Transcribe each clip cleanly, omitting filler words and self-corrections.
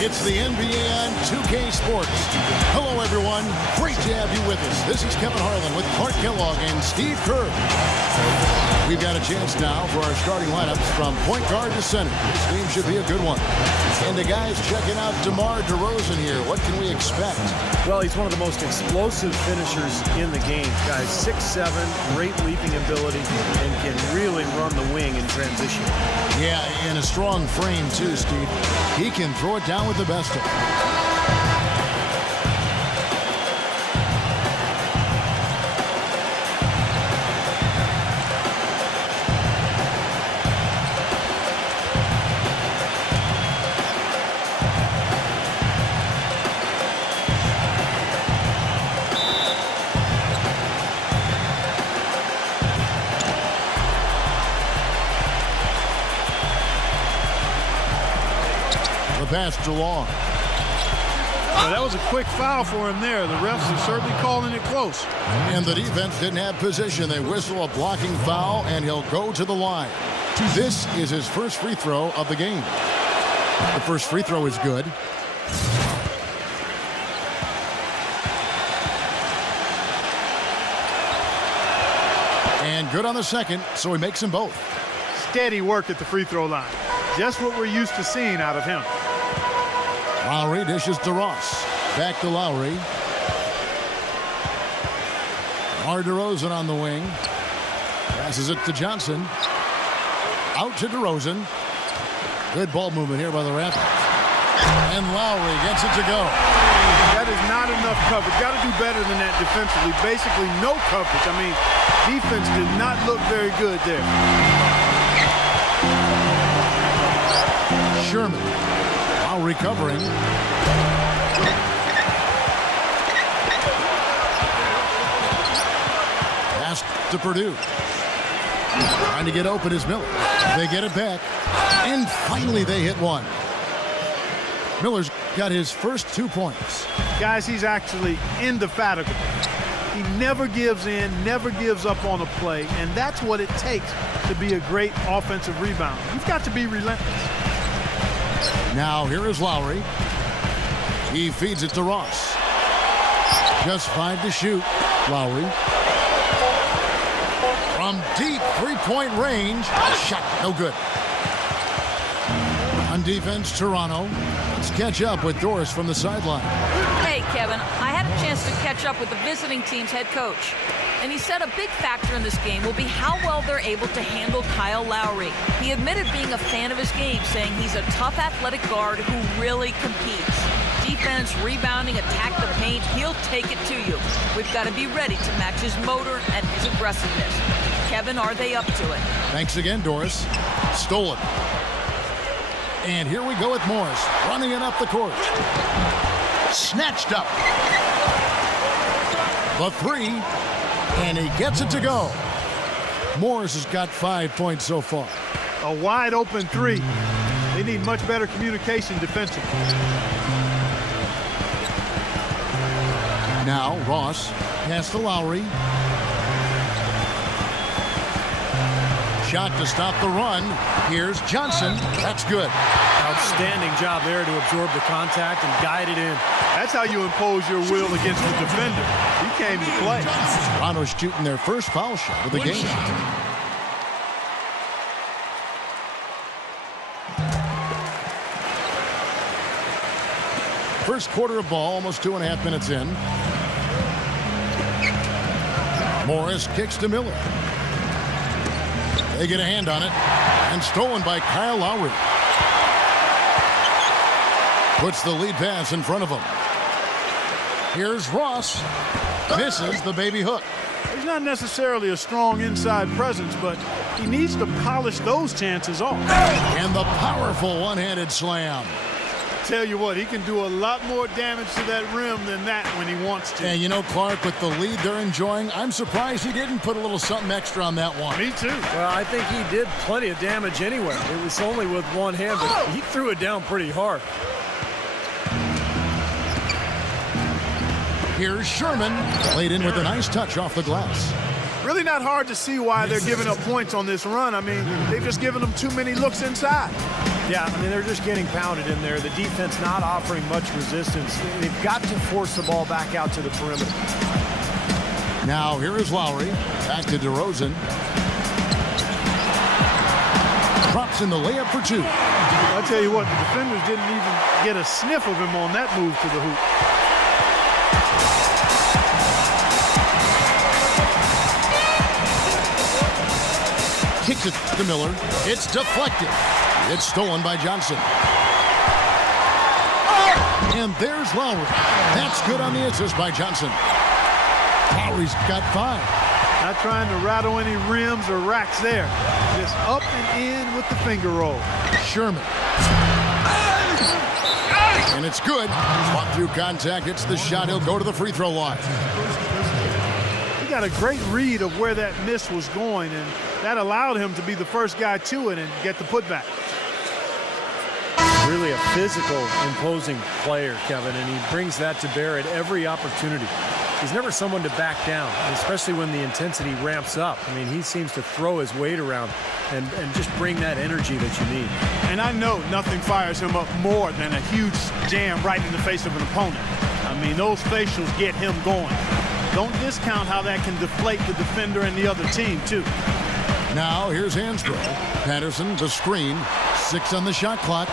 It's the NBA on 2K Sports. Hello, everyone. Great to have you with us. This is Kevin Harlan with Clark Kellogg and Steve Kerr. We've got a chance now for our starting lineups from point guard to center. This game should be a good one. And the guys checking out DeRozan here. What can we expect? Well, he's one of the most explosive finishers in the game. Guys, 6'7", great leaping ability, and can really run the wing in transition. Yeah, in a strong frame too, Steve. He can throw it down with the best of them. Pass to Long. Well, that was a quick foul for him there. The refs are certainly calling it close. And the defense didn't have position. They whistle a blocking foul, and he'll go to the line. This is his first free throw of the game. The first free throw is good. And good on the second, so he makes them both. Steady work at the free throw line. Just what we're used to seeing out of him. Lowry dishes to Ross. Back to Lowry. DeRozan on the wing. Passes it to Johnson. Out to DeRozan. Good ball movement here by the Raptors. And Lowry gets it to go. That is not enough coverage. Got to do better than that defensively. Basically no coverage. I mean, defense did not look very good there. Sherman. Now recovering. Pass to Purdue. Trying to get open is Miller. They get it back. And finally they hit one. Miller's got his first 2 points. Guys, he's actually indefatigable. He never gives in, never gives up on a play, and that's what it takes to be a great offensive rebounder. You've got to be relentless. Now here is Lowry. He feeds it to Ross. Just 5 to shoot. Lowry. From deep three-point range. Shot no good. On defense, Toronto. Let's catch up with Doris from the sideline. Hey, Kevin. I had a chance to catch up with the visiting team's head coach. And he said a big factor in this game will be how well they're able to handle Kyle Lowry. He admitted being a fan of his game, saying he's a tough athletic guard who really competes. Defense, rebounding, attack the paint, he'll take it to you. We've got to be ready to match his motor and his aggressiveness. Kevin, are they up to it? Thanks again, Doris. Stolen. And here we go with Morris, running it up the court. Snatched up. The three. And he gets it to go. Morris has got 5 points so far. A wide open three. They need much better communication defensively. Now Ross pass to Lowry. Shot to stop the run. Here's Johnson. That's good. Outstanding job there to absorb the contact and guide it in. That's how you impose your will against the defender. He came to play. Toronto's shooting their first foul shot of the game. First quarter of ball, almost 2.5 minutes in. Morris kicks to Miller. They get a hand on it, and stolen by Kyle Lowry. Puts the lead pass in front of him. Here's Ross. Misses the baby hook. He's not necessarily a strong inside presence, but he needs to polish those chances off. And the powerful one-handed slam. Tell you what, he can do a lot more damage to that rim than that when he wants to. And you know, Clark, with the lead they're enjoying, I'm surprised he didn't put a little something extra on that one. Me too. Well, I think he did plenty of damage anyway. It was only with one hand, but he threw it down pretty hard. Here's Sherman. Laid in with a nice touch off the glass. Really not hard to see why they're giving up points on this run. I mean, they've just given them too many looks inside. Yeah, I mean, they're just getting pounded in there. The defense not offering much resistance. They've got to force the ball back out to the perimeter. Now here is Lowry. Back to DeRozan. Drops in the layup for two. I'll tell you what, the defenders didn't even get a sniff of him on that move to the hoop. Kicks it to Miller. It's deflected. It's stolen by Johnson. And there's Lowry. That's good on the assist by Johnson. Lowry's got 5. Not trying to rattle any rims or racks there. Just up and in with the finger roll. Sherman. And it's good. Fought through contact. It's the shot. He'll go to the free throw line. He got a great read of where that miss was going, and that allowed him to be the first guy to it and get the putback. Really a physical, imposing player, Kevin, and he brings that to bear at every opportunity. He's never someone to back down, especially when the intensity ramps up. I mean, he seems to throw his weight around and just bring that energy that you need. And I know nothing fires him up more than a huge jam right in the face of an opponent. I mean, those facials get him going. Don't discount how that can deflate the defender and the other team, too. Now here's Hansbrough. Patterson, the screen. 6 on the shot clock.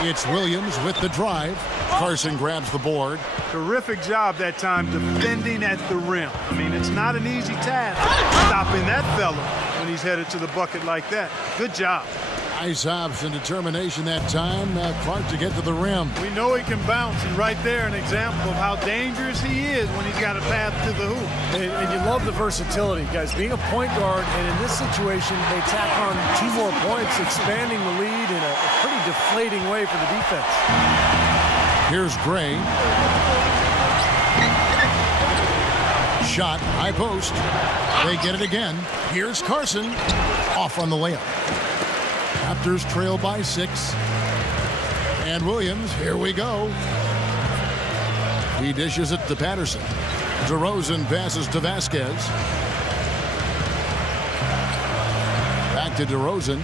It's Williams with the drive. Carson grabs the board. Terrific job that time defending at the rim. I mean, it's not an easy task stopping that fella when he's headed to the bucket like that. Good job. Nice hops and determination that time. Clark to get to the rim. We know he can bounce, and right there an example of how dangerous he is when he's got a path to the hoop. And you love the versatility, guys. Being a point guard, and in this situation, they tack on 2 more points, expanding the lead in a pretty deflating way for the defense. Here's Gray. Shot, high post. They get it again. Here's Carson. Off on the layup. Raptors trail by 6. And Williams, here we go. He dishes it to Patterson. DeRozan passes to Vasquez. Back to DeRozan.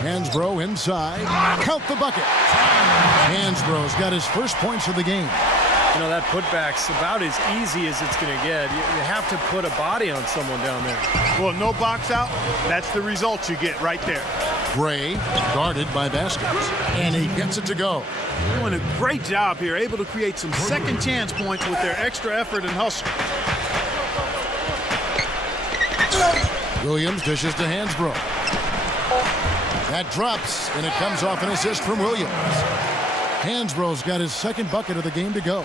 Hansbrough inside. Count the bucket. Hansbrough's got his first points of the game. You know, that putback's about as easy as it's going to get. You have to put a body on someone down there. Well, no box out. That's the result you get right there. Gray guarded by Vasquez. And he gets it to go. Doing a great job here, able to create some second chance points with their extra effort and hustle. Williams dishes to Hansbrough. That drops, and it comes off an assist from Williams. Hansbrough's got his second bucket of the game to go.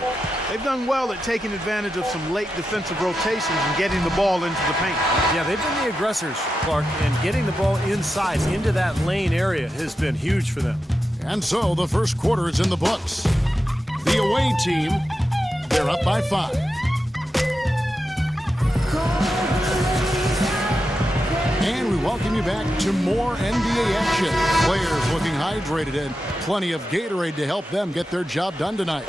They've done well at taking advantage of some late defensive rotations and getting the ball into the paint. Yeah, they've been the aggressors, Clark, and getting the ball inside into that lane area has been huge for them. And so the first quarter is in the books. The away team, they're up by 5. And we welcome you back to more NBA action. Players looking hydrated and plenty of Gatorade to help them get their job done tonight.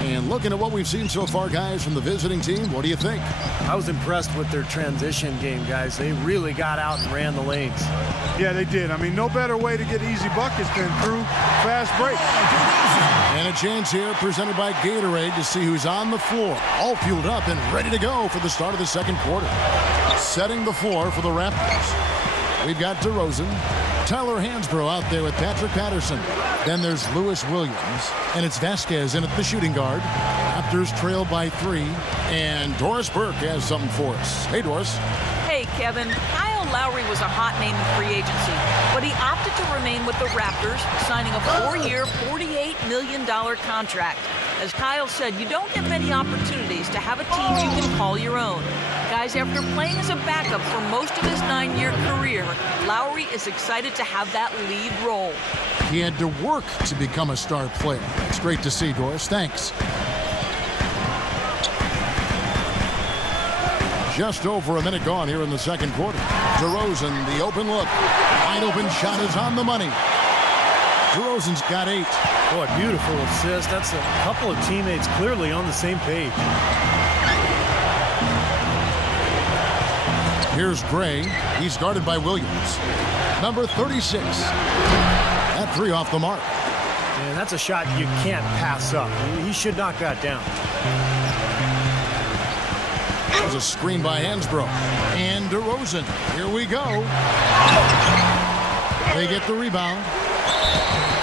And looking at what we've seen so far, guys, from the visiting team, what do you think? I was impressed with their transition game, guys. They really got out and ran the lanes. Yeah, they did. I mean, no better way to get easy buckets than through fast break. And a chance here presented by Gatorade to see who's on the floor. All fueled up and ready to go for the start of the second quarter. Setting the floor for the Raptors. We've got DeRozan, Tyler Hansbrough out there with Patrick Patterson. Then there's Lewis Williams, and it's Vasquez in at the shooting guard. Raptors trail by 3, and Doris Burke has something for us. Hey, Doris. Hey, Kevin. Kyle Lowry was a hot name in free agency, but he opted to remain with the Raptors, signing a 4-year, $48 million contract. As Kyle said, you don't get many opportunities to have a team you can call your own. Guys, after playing as a backup for most of his 9-year career, Lowry is excited to have that lead role. He had to work to become a star player. It's great to see, Doris. Thanks. Just over a minute gone here in the second quarter. DeRozan, the open look. Wide open shot is on the money. DeRozan's got 8. Boy, beautiful assist. That's a couple of teammates clearly on the same page. Here's Gray. He's guarded by Williams. Number 36. That three off the mark. And that's a shot you can't pass up. He should knock that down. There's a screen by Hansbrough. And DeRozan. Here we go. They get the rebound.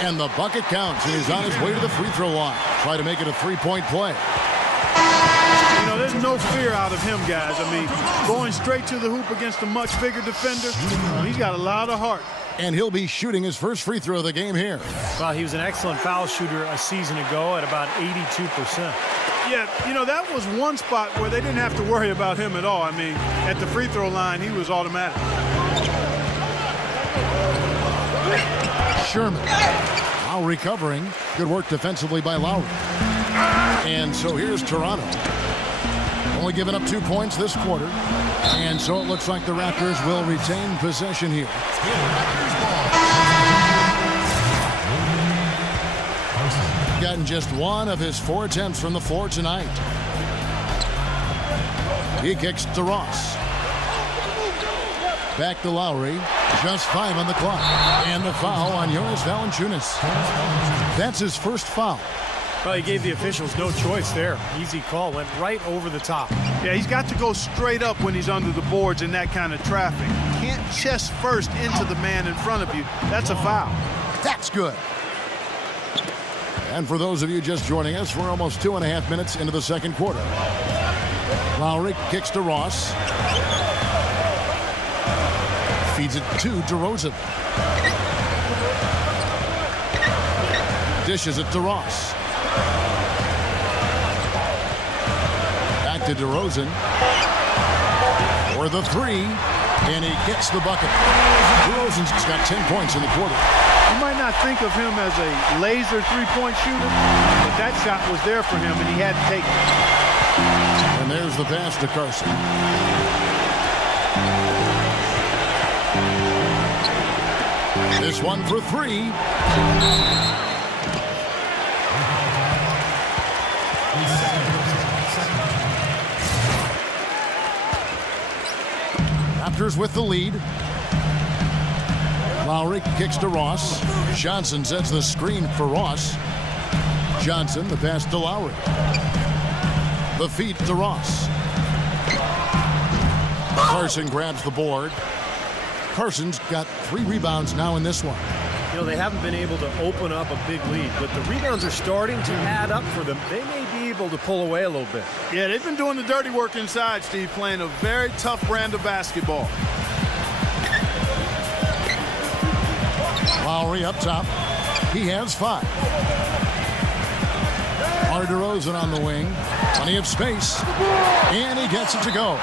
And the bucket counts. He's on his way to the free throw line. Try to make it a three-point play. You know, there's no fear out of him, guys. I mean, going straight to the hoop against a much bigger defender, he's got a lot of heart. And he'll be shooting his first free throw of the game here. Well, he was an excellent foul shooter a season ago at about 82%. Yeah, you know, that was one spot where they didn't have to worry about him at all. I mean, at the free throw line, he was automatic. Sherman. Now recovering. Good work defensively by Lowry. And so here's Toronto. Only giving up 2 points this quarter. And so it looks like the Raptors will retain possession here. Gotten just one of his 4 attempts from the floor tonight. He kicks to Ross. Back to Lowry. Just 5 on the clock. And the foul on Jonas Valanciunas. That's his first foul. Well, he gave the officials no choice there. Easy call. Went right over the top. Yeah, he's got to go straight up when he's under the boards in that kind of traffic. Can't chest first into the man in front of you. That's a foul. That's good. And for those of you just joining us, we're almost 2.5 minutes into the second quarter. Lowry kicks to Ross. Feeds it to DeRozan. Dishes it to Ross. Back to DeRozan. For the three. And he gets the bucket. DeRozan's got 10 points in the quarter. You might not think of him as a laser three-point shooter, but that shot was there for him, and he had to take it. And there's the pass to Carson. This one for three. Raptors with the lead. Lowry kicks to Ross. Johnson sets the screen for Ross. Johnson, the pass to Lowry. The feed to Ross. Carson grabs the board. Carson's got 3 rebounds now in this one. You know, they haven't been able to open up a big lead, but the rebounds are starting to add up for them. They may be able to pull away a little bit. Yeah, they've been doing the dirty work inside, Steve, playing a very tough brand of basketball. Lowry up top. He has 5. DeRozan on the wing. Plenty of space. And he gets it to go.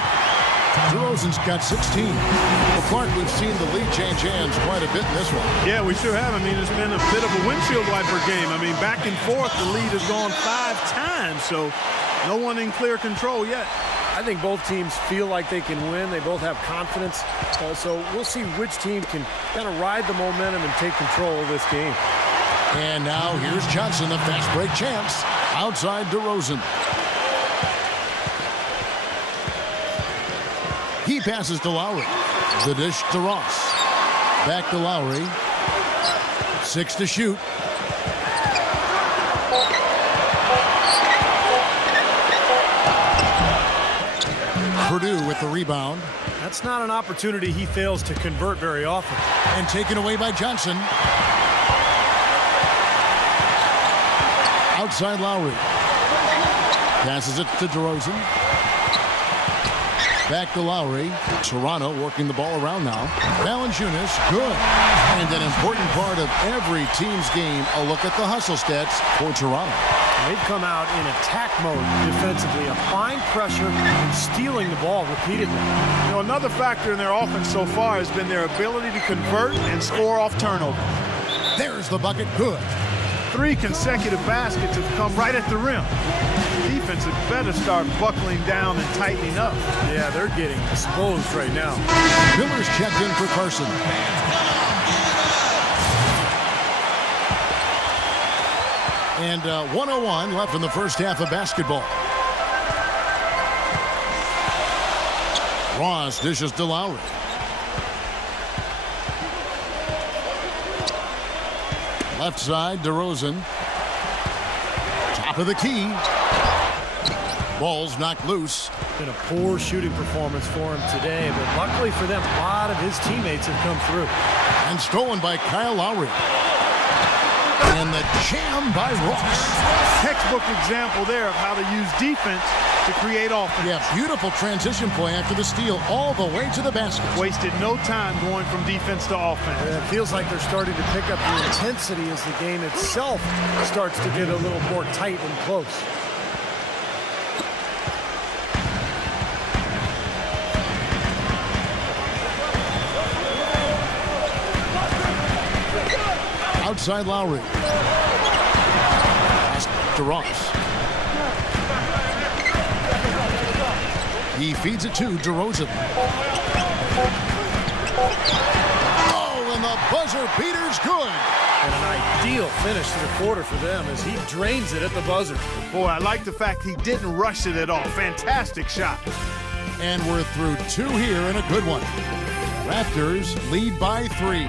DeRozan's got 16. Well, Clark, we've seen the lead change hands quite a bit in this one. Yeah, we sure have. I mean, it's been a bit of a windshield wiper game. I mean, back and forth, the lead has gone 5 times, so no one in clear control yet. I think both teams feel like they can win. They both have confidence. So we'll see which team can kind of ride the momentum and take control of this game. And now here's Johnson, the fast break chance. Outside DeRozan. He passes to Lowry. The dish to Ross. Back to Lowry. 6 to shoot. Purdue with the rebound. That's not an opportunity he fails to convert very often. And taken away by Johnson. Outside Lowry. Passes it to DeRozan. Back to Lowry. Toronto working the ball around now. Valanciunas, good. And an important part of every team's game, a look at the hustle stats for Toronto. They've come out in attack mode defensively, applying pressure and stealing the ball repeatedly. You know, another factor in their offense so far has been their ability to convert and score off turnover. There's the bucket, good. 3 consecutive baskets have come right at the rim. Defense had better start buckling down and tightening up. Yeah, they're getting exposed right now. Miller's checked in for Carson. And 1:01 left in the first half of basketball. Ross dishes to Lowry. Left side, DeRozan. Top of the key. Ball's knocked loose. Been a poor shooting performance for him today, but luckily for them, a lot of his teammates have come through. And stolen by Kyle Lowry. And the jam by Ross. Textbook example there of how to use defense to create offense. Yeah, beautiful transition play after the steal all the way to the basket. Wasted no time going from defense to offense. It feels like they're starting to pick up the intensity as the game itself starts to get a little more tight and close. Outside Lowry. Pass to Ross. He feeds it to DeRozan. Oh, and the buzzer beater's good. And an ideal finish to the quarter for them as he drains it at the buzzer. Boy, I like the fact he didn't rush it at all. Fantastic shot. And we're through 2 here and a good one. Raptors lead by 3.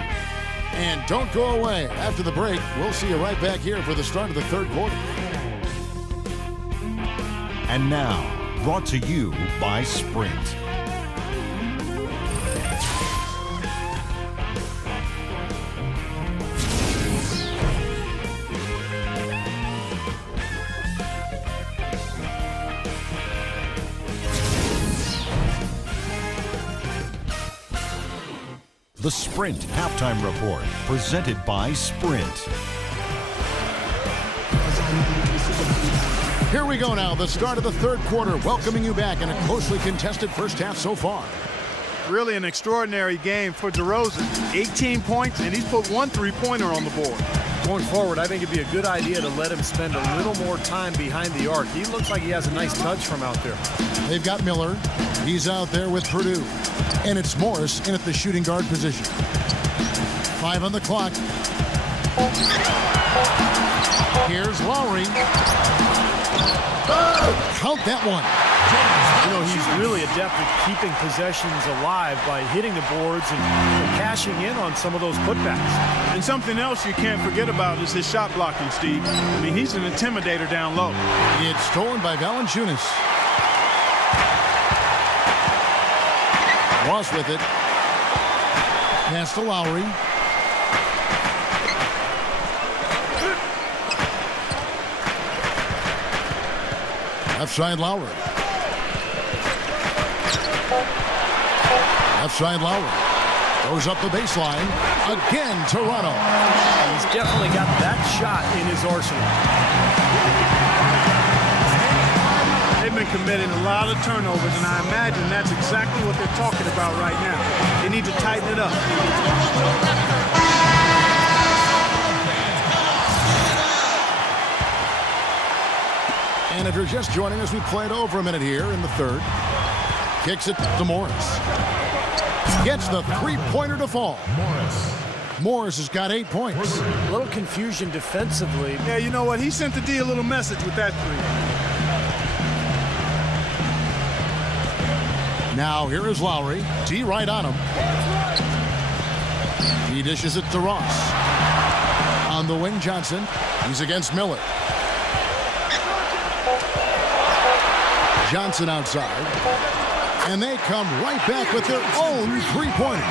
And don't go away. After the break, we'll see you right back here for the start of the third quarter. And now, brought to you by Sprint. The Sprint Halftime Report, presented by Sprint. Here we go now, the start of the third quarter, welcoming you back in a closely contested first half so far. Really an extraordinary game for DeRozan. 18 points, and he's put 1 3-pointer on the board. Going forward, I think it'd be a good idea to let him spend a little more time behind the arc. He looks like he has a nice touch from out there. They've got Miller. He's out there with Purdue. And it's Morris in at the shooting guard position. 5 on the clock. Here's Lowry. Count that one. You know, he's really adept at keeping possessions alive by hitting the boards and cashing in on some of those putbacks. And something else you can't forget about is his shot blocking, Steve. I mean, he's an intimidator down low. It's stolen by Valanciunas. Ross with it. Pass to Lowry. Left side Lowry. Left side Lowry. Goes up the baseline. Again, Toronto. He's definitely got that shot in his arsenal. They've been committing a lot of turnovers, and I imagine that's exactly what they're talking about right now. They need to tighten it up. And if you're just joining us, we played over a minute here in the third. Kicks it to Morris. Gets the three-pointer to fall. Morris has got 8 points. A little confusion defensively. Yeah, you know what? He sent the D a little message with that three. Now here is Lowry. D right on him. He dishes it to Ross. On the wing, Johnson. He's against Miller. Johnson outside. And they come right back with their own three-pointers.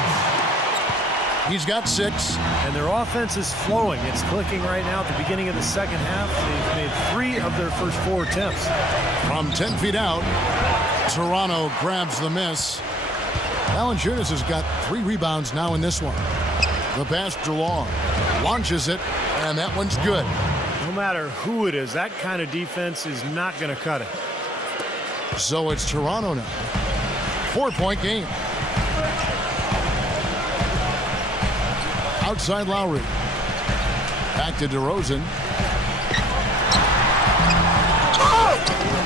He's got 6. And their offense is flowing. It's clicking right now at the beginning of the second half. They've made 3 of their first 4 attempts. From 10 feet out, Toronto grabs the miss. Valanciunas has got 3 rebounds now in this one. The pass to Long. Launches it, and that one's good. No matter who it is, that kind of defense is not going to cut it. So it's Toronto now. 4-point game. Outside Lowry. Back to DeRozan.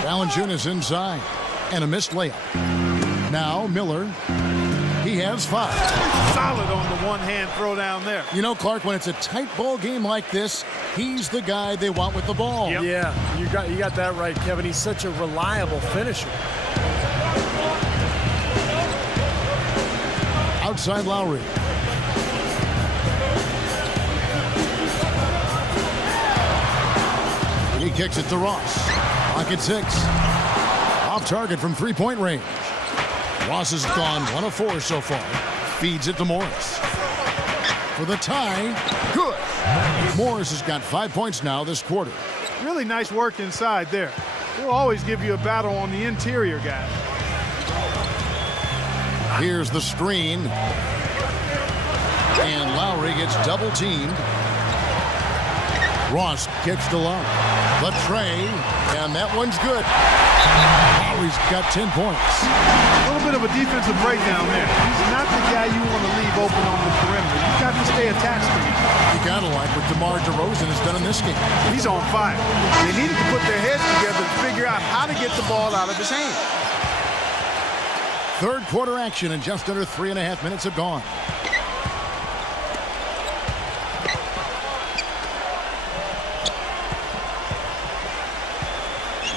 Valanciunas inside. And a missed layup. Now Miller. He He has 5. Solid on the one-hand throw down there. You know, Clark, when it's a tight ball game like this, he's the guy they want with the ball. Yep. Yeah, you got that right, Kevin. He's such a reliable finisher. Outside Lowry. He kicks it to Ross. Clock at 6. Off target from three-point range. Ross has gone 1 of 4 so far. Feeds it to Morris. For the tie. Good. Morris has got 5 points now this quarter. Really nice work inside there. He'll always give you a battle on the interior guy. Here's the screen. And Lowry gets double-teamed. Ross kicks the lob. The tray, and that one's good. Lowry's got 10 points. A little bit of a defensive breakdown there. He's not the guy you want to leave open on the perimeter. You've got to stay attached to him. You gotta like what DeRozan has done in this game. He's on fire. They needed to put their heads together to figure out how to get the ball out of his hand. Third quarter action, and just under 3.5 minutes have gone.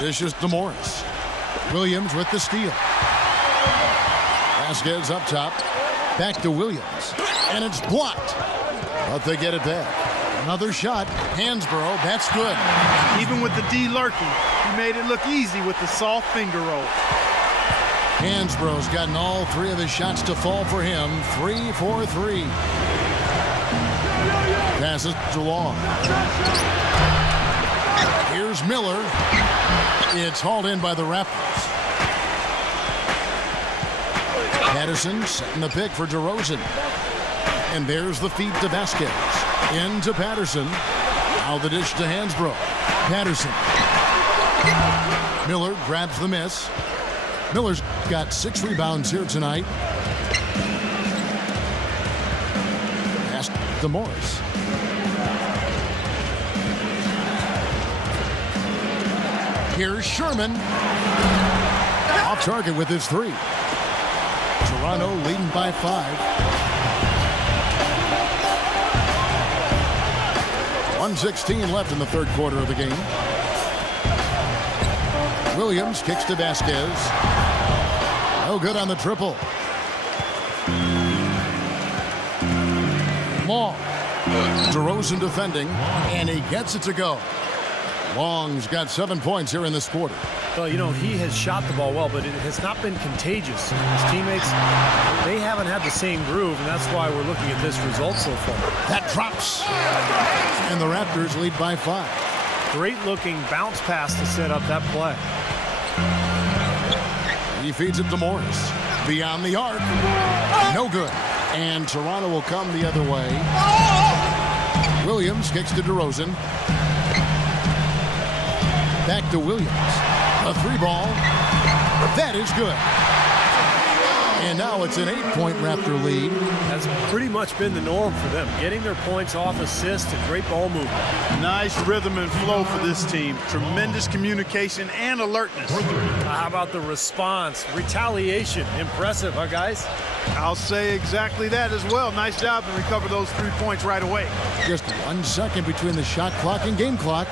This is DeMorris. Williams with the steal. Vasquez up top. Back to Williams. And it's blocked. But they get it back. Another shot. Hansborough. That's good. Even with the D lurking, he made it look easy with the soft finger roll. Hansborough's gotten all 3 of his shots to fall for him. 3 for 3. Passes to Long. Here's Miller. It's hauled in by the Raptors. Patterson setting the pick for DeRozan. And there's the feed to Vasquez. Into Patterson. Now the dish to Hansborough. Patterson. Miller grabs the miss. Miller's got 6 rebounds here tonight. Pass to Morris. Here's Sherman. Off target with his 3. Toronto leading by 5. 1:16 left in the third quarter of the game. Williams kicks to Vasquez. No good on the triple. Long. DeRozan defending, and he gets it to go. Long's got 7 points here in this quarter. Well, you know, he has shot the ball well, but it has not been contagious. His teammates, they haven't had the same groove, and that's why we're looking at this result so far. That drops. And the Raptors lead by 5. Great-looking bounce pass to set up that play. He feeds it to Morris. Beyond the arc. No good. And Toronto will come the other way. Williams kicks to DeRozan. Back to Williams. A 3-ball. That is good. And now it's an 8-point Raptor lead. That's pretty much been the norm for them. Getting their points off assists and great ball movement. Nice rhythm and flow for this team. Tremendous communication and alertness. How about the response? Retaliation. Impressive, huh, guys? I'll say exactly that as well. Nice job to recover those 3 points right away. Just 1 second between the shot clock and game clock.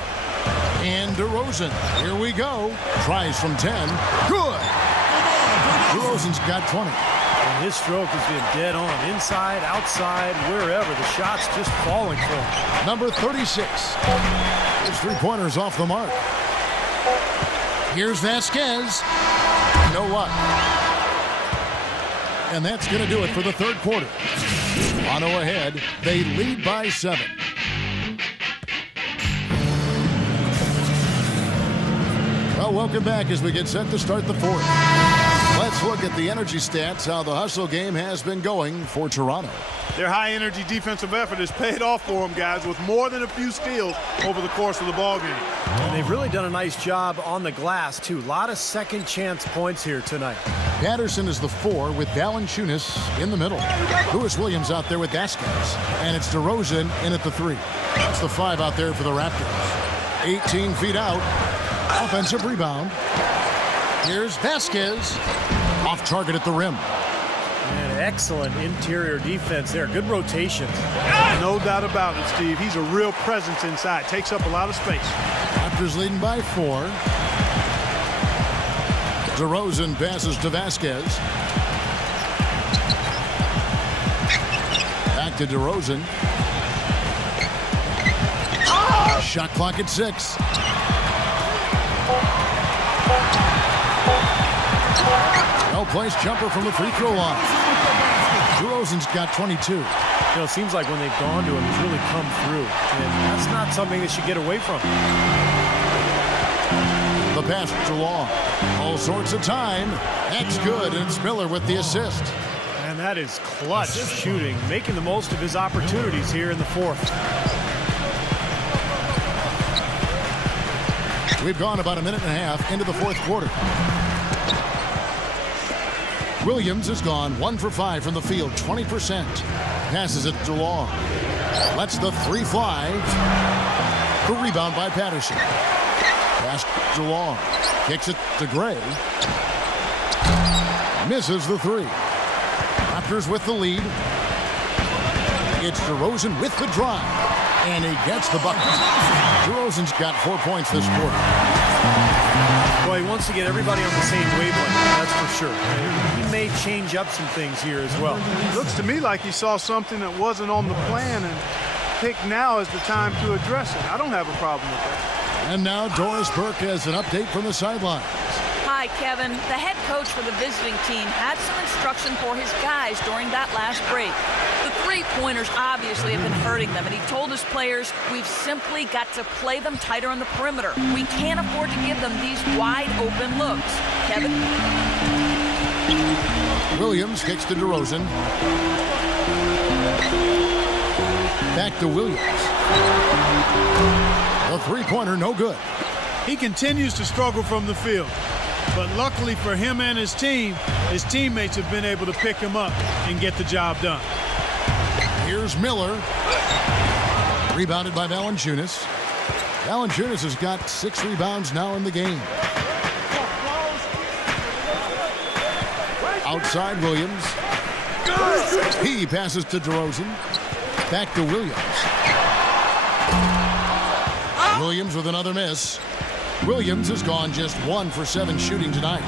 And DeRozan, here we go. Tries from 10. Good. DeRozan's got 20. And his stroke has been dead on. Inside, outside, wherever. The shot's just falling for him. Number 36. His 3-pointers off the mark. Here's Vasquez. No luck. And that's going to do it for the third quarter. Toronto ahead. They lead by 7. Well, welcome back as we get set to start the fourth. Let's look at the energy stats, how the hustle game has been going for Toronto. Their high-energy defensive effort has paid off for them, guys, with more than a few steals over the course of the ballgame. And they've really done a nice job on the glass, too. A lot of second-chance points here tonight. Patterson is the 4 with Valanciunas in the middle. Lewis Williams out there with Vasquez. And it's DeRozan in at the 3. That's the 5 out there for the Raptors. 18 feet out. Offensive rebound. Here's Vasquez. Off target at the rim. And Excellent interior defense there. Good rotations. No doubt about it, Steve. He's a real presence inside. Takes up a lot of space. Raptors leading by 4. DeRozan passes to Vasquez. Back to DeRozan. Shot clock at 6. Well-placed jumper from the free throw line. DeRozan's got 22. It seems like when they've gone to him, he's really come through. And that's not something they should get away from. The pass to Law. All sorts of time. That's good, and it's Miller with the assist. And that is clutch shooting, making the most of his opportunities here in the fourth. We've gone about a minute and a half into the fourth quarter. Williams has gone 1 for 5 from the field, 20%. Passes it to Law. Lets the 3 fly. The rebound by Patterson. Pass to Law. Kicks it to Gray. Misses the 3. Raptors with the lead. It's DeRozan with the drive. And he gets the bucket. DeRozan's got 4 points this quarter. Well, he wants to get everybody on the same wavelength, that's for sure. He may change up some things here as well. Looks to me like he saw something that wasn't on the plan and picked now as the time to address it. I don't have a problem with that. And now Doris Burke has an update from the sidelines. Hi, Kevin. The head coach for the visiting team had some instruction for his guys during that last break. The three-pointers obviously have been hurting them, and he told his players, we've simply got to play them tighter on the perimeter. We can't afford to give them these wide-open looks. Kevin? Williams kicks to DeRozan. Back to Williams. The three-pointer, no good. He continues to struggle from the field. But luckily for him and his team, his teammates have been able to pick him up and get the job done. Here's Miller. Rebounded by Valanciunas. Valanciunas has got 6 rebounds now in the game. Outside Williams. He passes to DeRozan. Back to Williams. Williams with another miss. Williams has gone just 1 for 7 shooting tonight.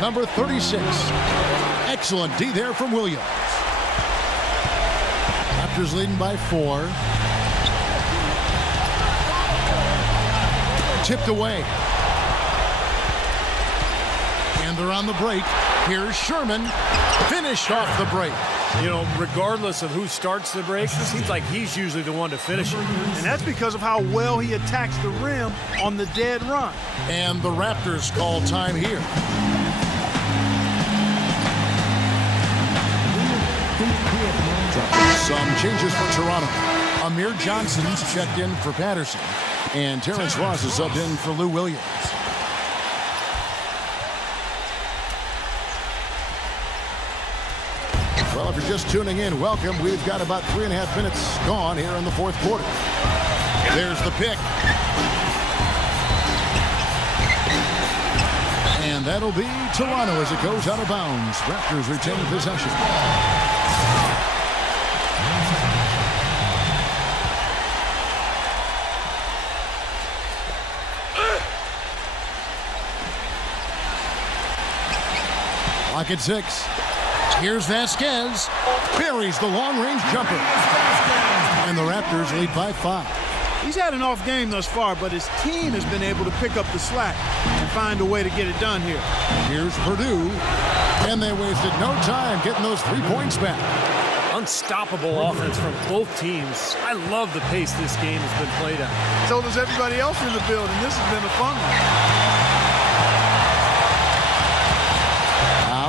Number 36. Excellent D there from Williams. Raptors leading by 4. Tipped away. And they're on the break. Here's Sherman. Finished off the break. You know, regardless of who starts the break, it seems like he's usually the one to finish it. And that's because of how well he attacks the rim on the dead run. And the Raptors call time here. Some changes for Toronto. Amir Johnson's checked in for Patterson. And Terrence Ross is subbed in for Lou Williams. Well, if you're just tuning in, welcome. We've got about 3.5 minutes gone here in the fourth quarter. There's the pick. And that'll be Toronto as it goes out of bounds. Raptors retain possession. Clock at 6. Here's Vasquez. Buries the long-range jumper. And the Raptors lead by 5. He's had an off game thus far, but his team has been able to pick up the slack and find a way to get it done here. Here's Purdue. And they wasted no time getting those 3 points back. Unstoppable offense from both teams. I love the pace this game has been played at. So does everybody else in the building. This has been a fun one.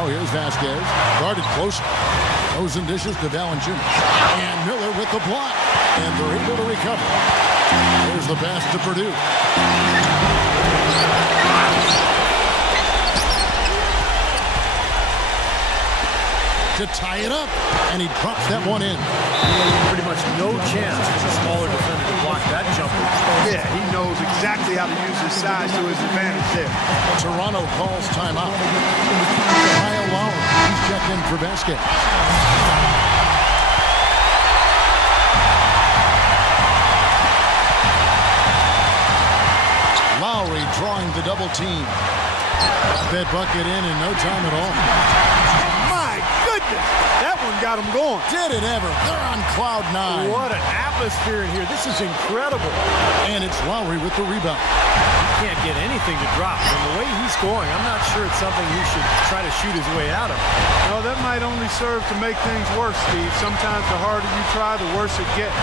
Here's Vasquez, guarded close. Those and dishes to Valanciunas. And Miller with the block. And they're able to recover. Here's the pass to Purdue. To tie it up. And he drops that one in. Pretty much no chance for the smaller defender to block that jumper. Yeah, he knows exactly how to use his size to his advantage there. Toronto calls timeout. Kyle Lowry, he's checked in for Vasquez. drawing the double team. Got that bucket in no time at all. My goodness, that one got him going. Did it ever? They're on cloud nine. What an atmosphere in here. This is incredible. And it's Lowry with the rebound. He can't get anything to drop. And the way he's scoring, I'm not sure it's something he should try to shoot his way out of. No, that might only serve to make things worse, Steve. Sometimes the harder you try, the worse it gets.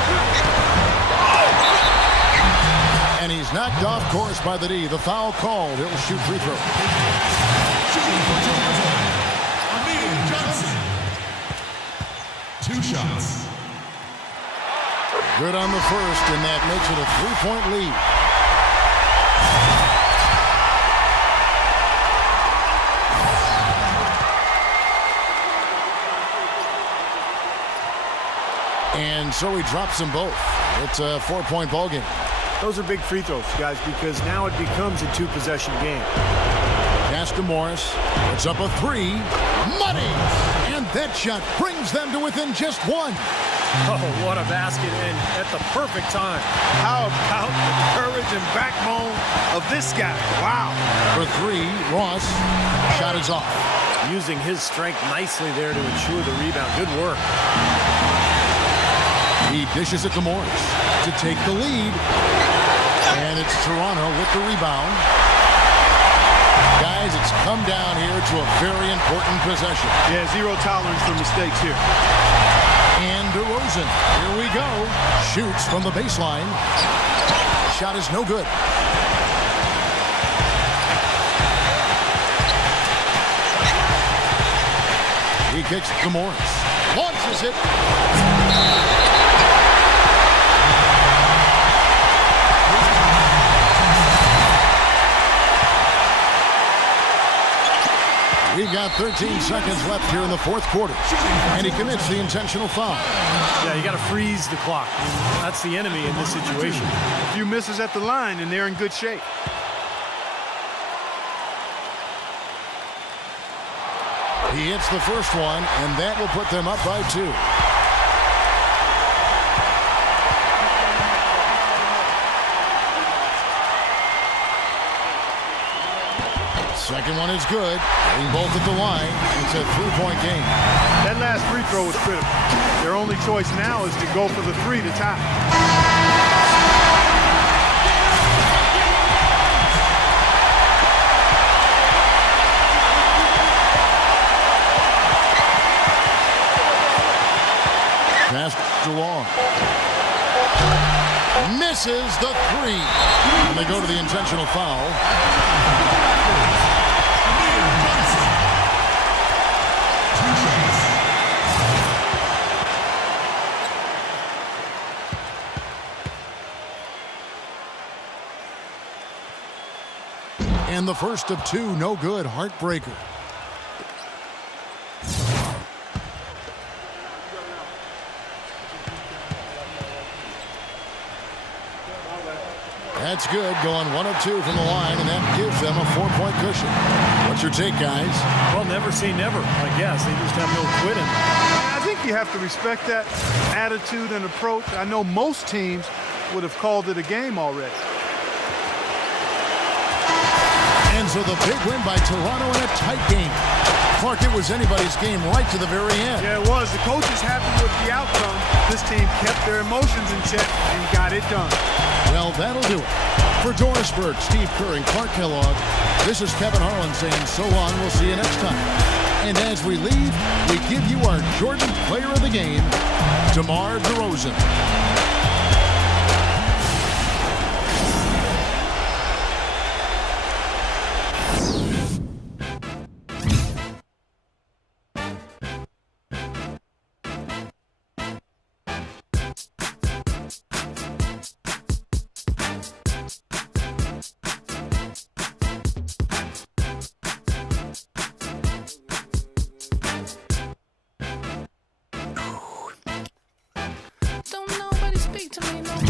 And he's knocked off course by the D. The foul called. He'll shoot free throw. Two shots. Good on the first, and that makes it a 3-point lead. And so he drops them both. It's a 4-point ball game. Those are big free throws, guys, because now it becomes a two-possession game. Pass to Morris. Puts up a three. Money! And that shot brings them to within just one. Oh, what a basket, and at the perfect time. How about the courage and backbone of this guy? Wow. For three, Ross. Shot is off. Using his strength nicely there to ensure the rebound. Good work. He dishes it to Morris to take the lead. And it's Toronto with the rebound. Guys, it's come down here to a very important possession. Yeah, zero tolerance for mistakes here. And DeRozan, here we go. Shoots from the baseline. Shot is no good. He kicks to Morris. Launches it. We've got 13 seconds left here in the fourth quarter. And he commits the intentional foul. Yeah, you got to freeze the clock. That's the enemy in this situation. A few misses at the line, and they're in good shape. He hits the first one, and that will put them up by 2. Second one is good. Hitting both at the line. It's a 3-point game. That last free throw was critical. Their only choice now is to go for the three to tie. Pass to Long. Misses the three. And they go to the intentional foul. And the first of 2, no good. Heartbreaker. That's good. Going 1 of 2 from the line, and that gives them a 4-point cushion. What's your take, guys? Well, never say never, I guess. They just have no quitting. I think you have to respect that attitude and approach. I know most teams would have called it a game already. And so the big win by Toronto in a tight game. Clark, it was anybody's game right to the very end. Yeah, it was. The coach is happy with the outcome. This team kept their emotions in check and got it done. Well, that'll do it. For Doris Burke, Steve Kerr, and Clark Kellogg, this is Kevin Harlan saying so long. We'll see you next time. And as we leave, we give you our Jordan Player of the Game, DeMar DeRozan. Don't nobody speak to me no more.